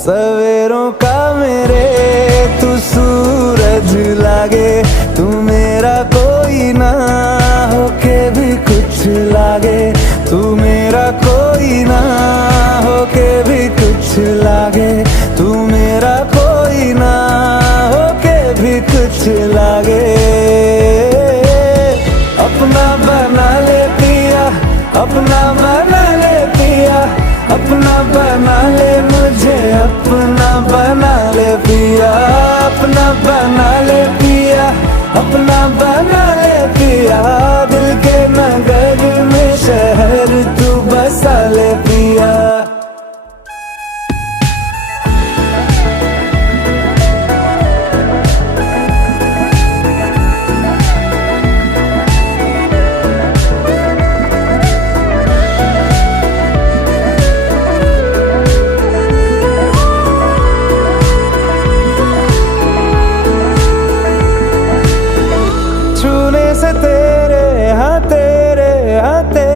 सवेरों का मेरे तू सूरज लागे, तू मेरा कोई ना होके भी कुछ लागे, तू मेरा कोई ना होके भी कुछ लागे।